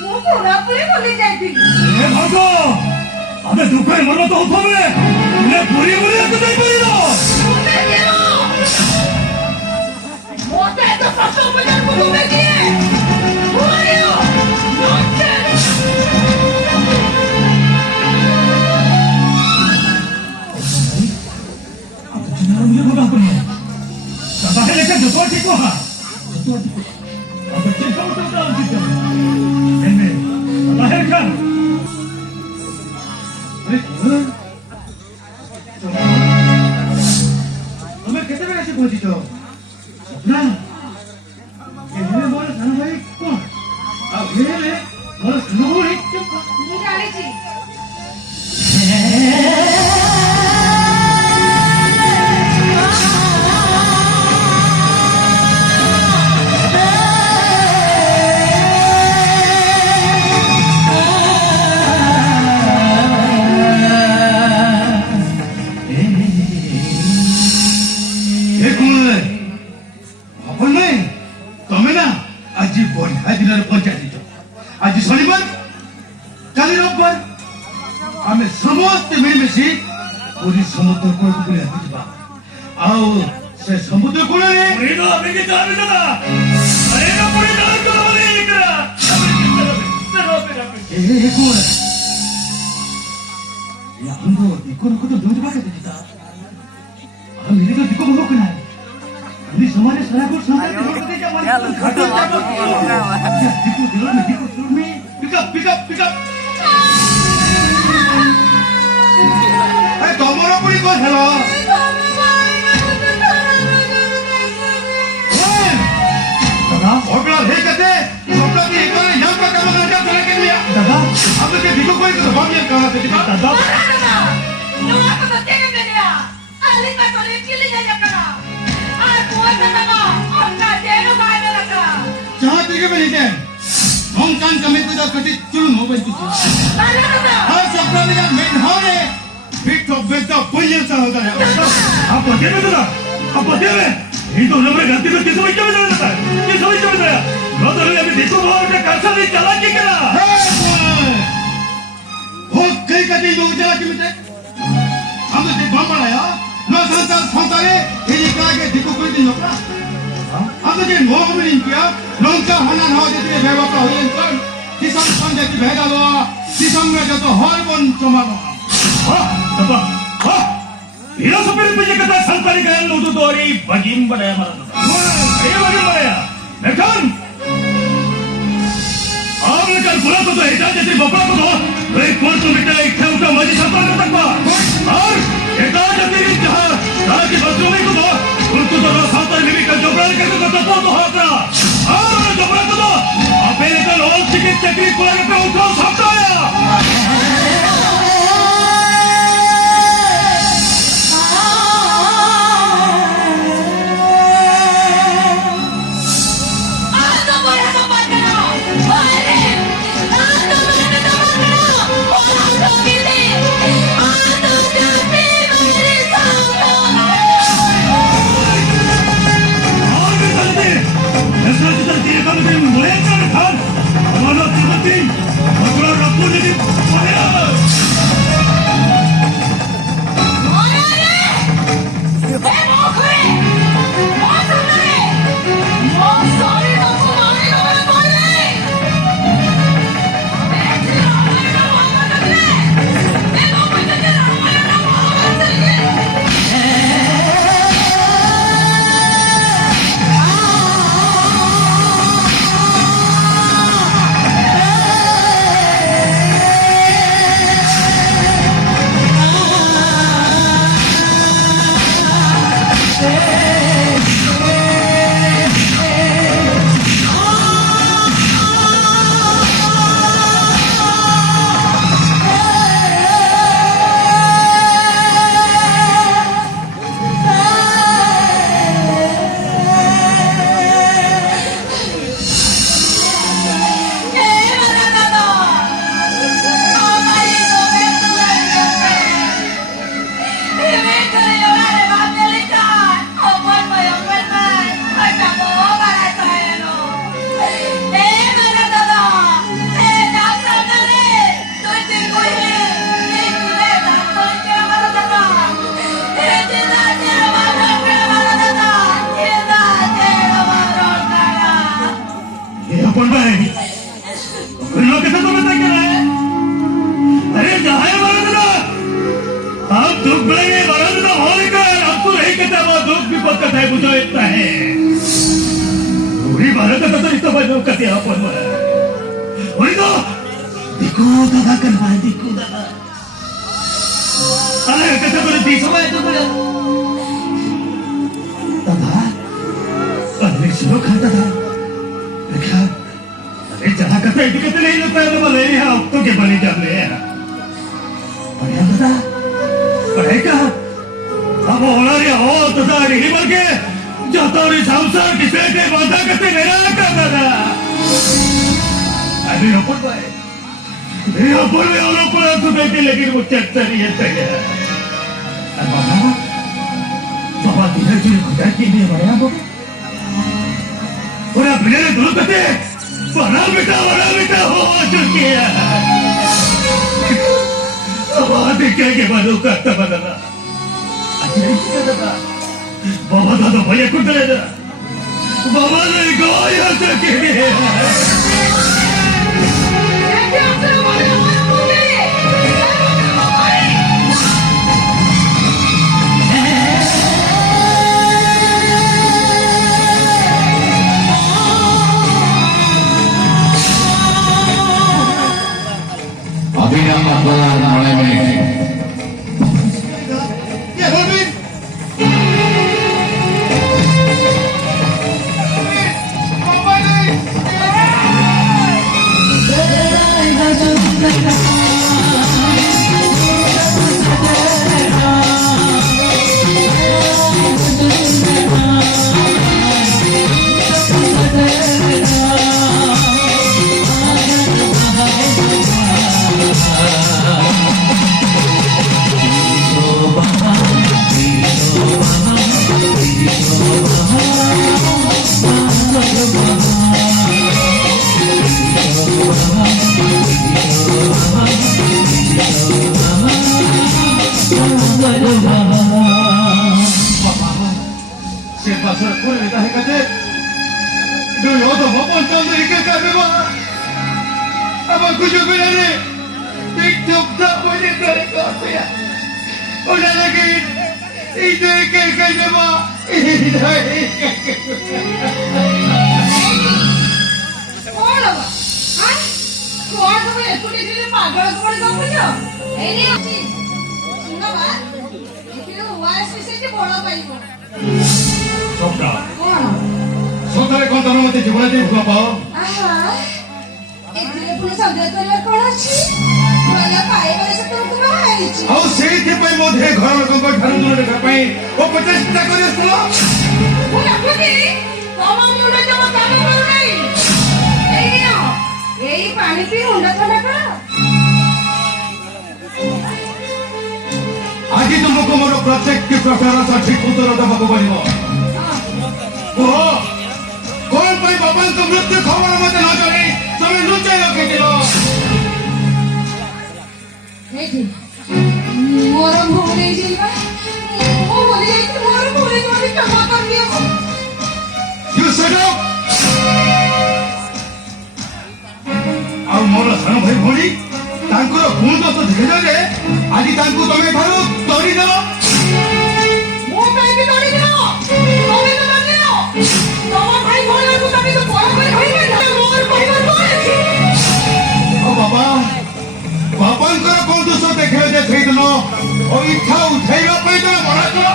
ମୁଁ ପୁରାପୁରି ଭୁଲି ଯାଇଥିଲି। ଏ ଭାଉଜ ଆମେ ଦୁଃଖରେ ମନ ତ ହଉଥିଲେ ତୁମେ ପୁରୀ ବୁଲିବାକୁ ଯାଇପାରିଲ। ମୋତେ ଏତେ ପ୍ରଶ୍ନ ପଚାରକୁ ତୁମେ କିଏ? Who are you? Nonsense! aku cenderung dia mudah penuh. Sampai kan jatuh hati ku ha. Jatuh hati ku. Aku cinta untuk dalam kita. Ini melahirkan. तुम्हें कितने बजे से पहुंची तो? ना ये मोर सानो भाई कौन? अब ये मोर सानो भाई ମୁଁ ଜାଣିଛି। आज शनिवार काली रविवार आमे समस्त मिलमिशी पूरी समुद्र कूल को बुलिया ଯିବା ଆଉ ସେ ସମୁଦ୍ର କୂଳରେ 우리도 아메리카 아메리카다. 아메리카 뿌리 나올 거 아메리카. ए कौन है ये हमको देखो को तो दूध बाके देता हम मेरे को देखो बहुत ना अभी समाने सारा कुछ समझ के दे जा मन देखो दिल में पिक अप अरे तमरो पुरी को हेलो दादा ओकरा हे कते ओकरा के एक बार यहां पर काम करके चला के लिया दादा अब के देखो कोई तो हम ये कहा थे दादा No ako sa tingin niya. Alin ka to rin kili niya ka na. Ay buwan na ka. Ang kadeno ka na ka. जहां तक में लेते हैं हम कान कमे को कटी चुन हो गई तुझे Tara na. हर सपना में मेन होने फिट तो बेटा पुण्य सा होता है आप बते में तो आप बते में ये तो हमने गलती को किस समझ में जाता है ये समझ में आया मैं तो अभी देखो बहुत का कैसा नहीं चला के करा हो कई कटी लोग चला के मिटे हम तो देख बम आया ना संतारे ये का के देखो कोई दिन होगा हम तो ये नो में नहीं किया नौका हना ना होते थे बेवा का होई इंसान किसम संजय की भेगा लो किसम में जो तो हर बन चमा हाँ तब हाँ ये सब मेरे पीछे कहता है संतारी का लोग तो और ये बगीम बनाया हमारा ये बगीम बनाया लेकिन आपने कल बुला तो ऐसा जैसे बपड़ा को तो एक कोल तो मिटा एक थे उनका मजी संतान का तक और ऐसा जैसे कि जहाँ ताकि बच्चों में को तो उनको तो संतान में भी कल जोबड़ा करके तो तपो तो हाथ रहा और जोबड़ा को तो आप एक कल और चिकित तकलीफ को लेकर उनको साथ आया दुःख विपद कथा बुझो येत नाही उरी भारताचा तरी तो बनव कधी आपण उरी तो दिकू दादा करणार दिकू दादा अरे कथा बरं ती समय तो बरं दादा अरे सुनो खाता था देखा अरे जहाँ कथा इतने नहीं लगता है तो बोले यहाँ अब तो के बने जाने हैं अरे दादा अरे कहा अब होणारी हो तसा डिग्री बरके जातावरी संसार किसे के बाधा करते मेरा करता था अरे अपन भाई ये अपन में और अपन तो देखे लेकिन वो चर्चा नहीं है तैया अब बाबा धीरे धीरे खुदा की नहीं बड़ा वो और अब मेरे दोनों कते बड़ा बेटा हो चुकी है अब आते क्या के बालों का तबदला बाबा दादा भैया कुछ बाबा ने गाया सके अभिनव अपराध मಳೆ में Pasar por el viaje que te no yo तो भगवान तो अंदर क्या कर रहे हो अब कुछ भी नहीं एक चुपता मुझे करे कैसे यार और लगे इधर के जमा कौन है हां कौन है एकुटी दिले पागल कोण गपुचो ए नी आची सुनो बा एकिलो वायस विषयची बोला पाहिजे सोपड़ा सोतारे कौन तनो मते जीवन दे भुआ पाओ आहा एथिले पुणे सौदा करला कोण अछि मला पाए बरस तुमको बाहायची ଆଉ ସେଇଥିପାଇଁ ମଧ୍ୟ ଘର ଲୋକଙ୍କ ଠାରୁ ଦୂର ରଖିବା ପାଇଁ ଓ ପ୍ରଚେଷ୍ଟା କରି ଆସୁଥିଲ ମୁଁ ଲାଗୁନି ତମ ମୁଣ୍ଡ ଜମା କାମ କରୁ ନାହିଁ ଏଇ ପାଣି ପିଇ ମୁଣ୍ଡ ଥଣ୍ଡା କର ଆଜି ତୁମକୁ ମୋର ପ୍ରତ୍ୟେକ ପ୍ରଶ୍ନର ସଠିକ ଉତ୍ତର ଦେବାକୁ ପଡ଼ିବ କୁହ କଣ ପାଇଁ ବାବାଙ୍କ ମୃତ୍ୟୁ ଖବର ମୋତେ ନ ଜଣାଇ ତମେ ଲୁଚାଇ ରଖିଥିଲ ଏଠି ମୋର ଭୁଲ ହେଇଯିବା ମୁଁ ଭୁଲି ଯାଇଛି ମୋର ଭୁଲ ହେଇଯିବା କ୍ଷମା କରିଦିଅ You shut up! ଆଉ ମୋର ସାନ ଭାଇ ଭଉଣୀ ତାଙ୍କର ଭୁଲ ଦୋଷ ଧୀରେ ଧୀରେ ଆଜି ତାଙ୍କୁ ତମେ ଠାରୁ ତଡ଼ିଦେଲ ମୁଁ କାହିଁକି ଦୌଡ଼ିଦିନ ତମେ ତ ଦୌଡ଼ିଦିନ ତମ ଭାଇ ଭଉଣୀକୁ ତମେ ତ ବଡ଼ କରି କହିବେ ମୋର କହିବାର କଣ ଅଛି ଆଉ ବାବାଙ୍କର କଣ ଦୋଷ ଦେଖିଲେ ଯେ ସେଇଦିନ ଓ ଇଚ୍ଛା ଉଠେଇବା ପାଇଁ ତମେ ମନା କଲ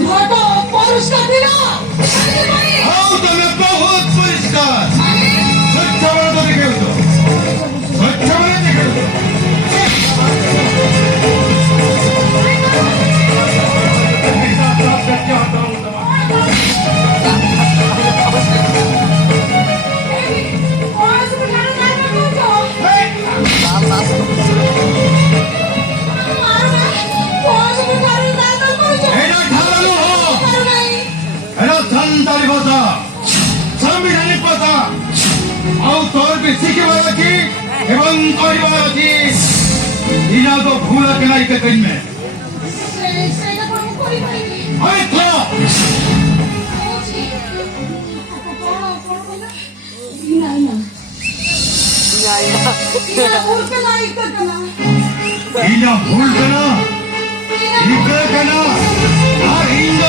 ମୁଁ ତ ଅପରିଷ୍କାର ଥିଲା ସେଥିପାଇଁ ଆଉ ତମେ ବହୁତ ପରିଷ୍କାର ସ୍ୱଚ୍ଛ ଭାରତ ଦେଖେଉଛ ସ୍ୱଚ୍ଛ ଭାରତ ଦେଖେଉଛ संविधानिक भाषा ଆଉ ତୋର ବି ଶିଖିବାର ଅଛି ଏବଂ କରିବାର ଅଛି ଇନା ତ ଭୁଲ କେନା ଇକେ କରିମେ ସେଇଟା କଣ ମୁଁ କରିପାରିବି ଆରେ କହ କହୁଛି କଣ କହିଲା ନାଇଁ ଭୁଲ କେନା ଇକେ କେନା ଇନା ଭୁଲ କେନା Ikut kena. Hari ini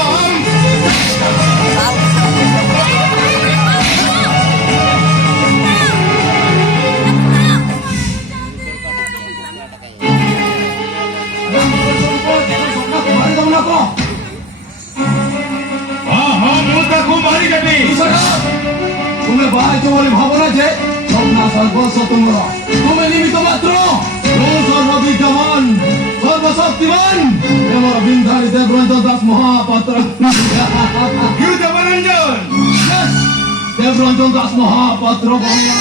हाँ हाँ बोलता खूब मारी गटी तुम्हें भाई जो बोले भावना छे स्वप्ना सर्वस्व तुम्हारा तुम्हें निमित्त मात्र तुम सर्वविद्यमान सर्वशक्तिमान एवं बिंधारी देवरंजन दास महापात्र क्यों देवरंजन यस देवरंजन दास महापात्र बनिया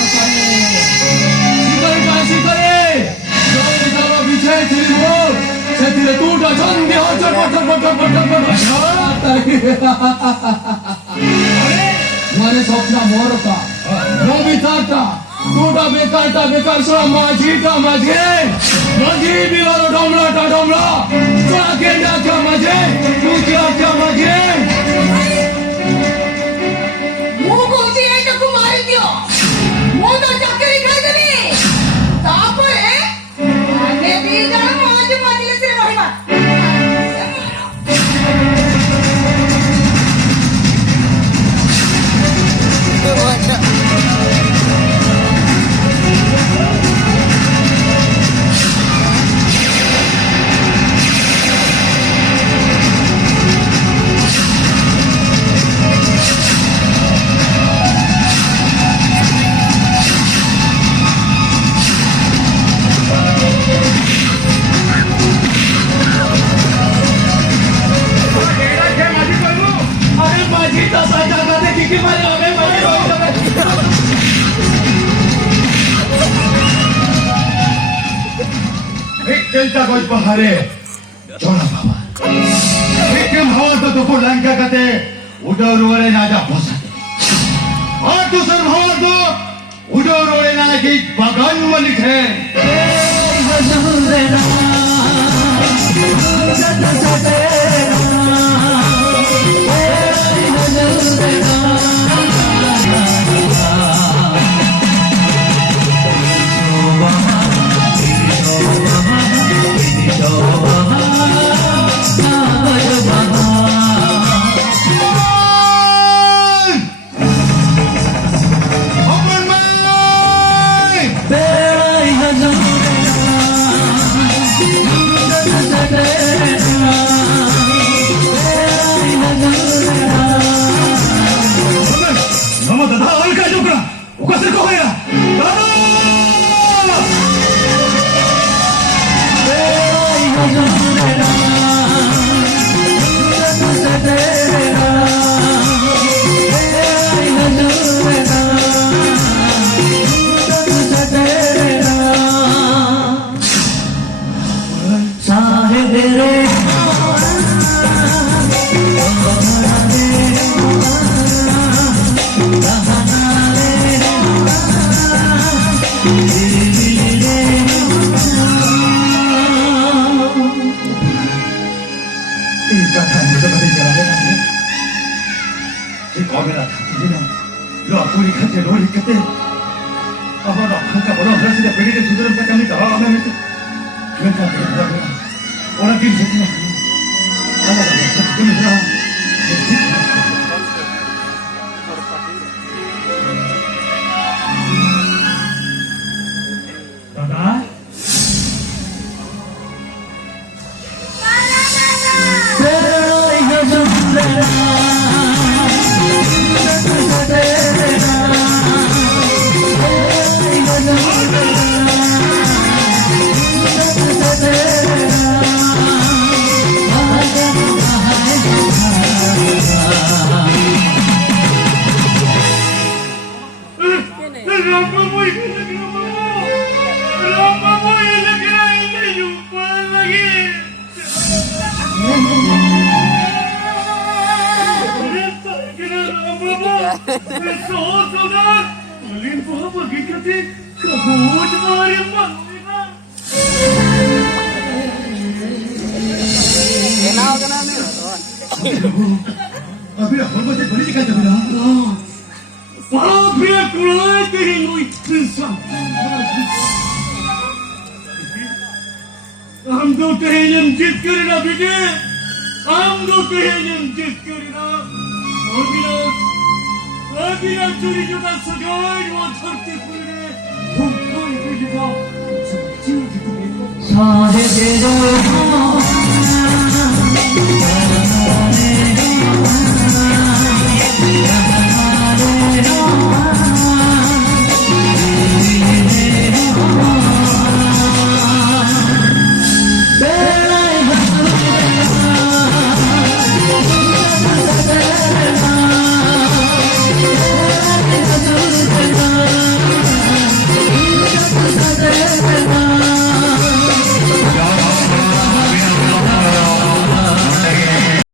शिकारी शिकारी जो विचार विषय चली बोल ସେଥିରେ ତୁଟା ଝନ୍ଦି ହଛ ପଠ ପଠ ପଠ ପଠ মানে স্বপ্না মরতা নবিতাটা তুটা বেকারটা বেকার সব মাঝিটা মাঝে মাঝি বিলর ডমলাটা ডমলা তোরা কেন্ডাটা মাঝে তুচিয়াটা মাঝে ମୁଁ କହୁଛି ଏଇଟାକୁ ମାରିଦିଅ ମୁଁ ତ ଚାକିରି ଖାଇଦେବି ତାପରେ ଆମେ ଦି ଜଣ ମୌଜ ମଜଲିସରେ ରହିବା अरे माझी तसा जगाते किती मारे हवे माझे केलता गोज बहारे जोड़ा बाबा लेकिन हवा तो को लंका कते उडोर वळे नाजा भोसते और दूसर हवा तो उडोर वळे ना की बगान मलिक है मामा दादा अलका जोकरा उकसे को गया दादा 아무것도 해념 집결이나 비지 아무것도 해념 집결이나 어디나 저리 주가 서저리 원털때 불에 북돌 비지가 지지도 사대대도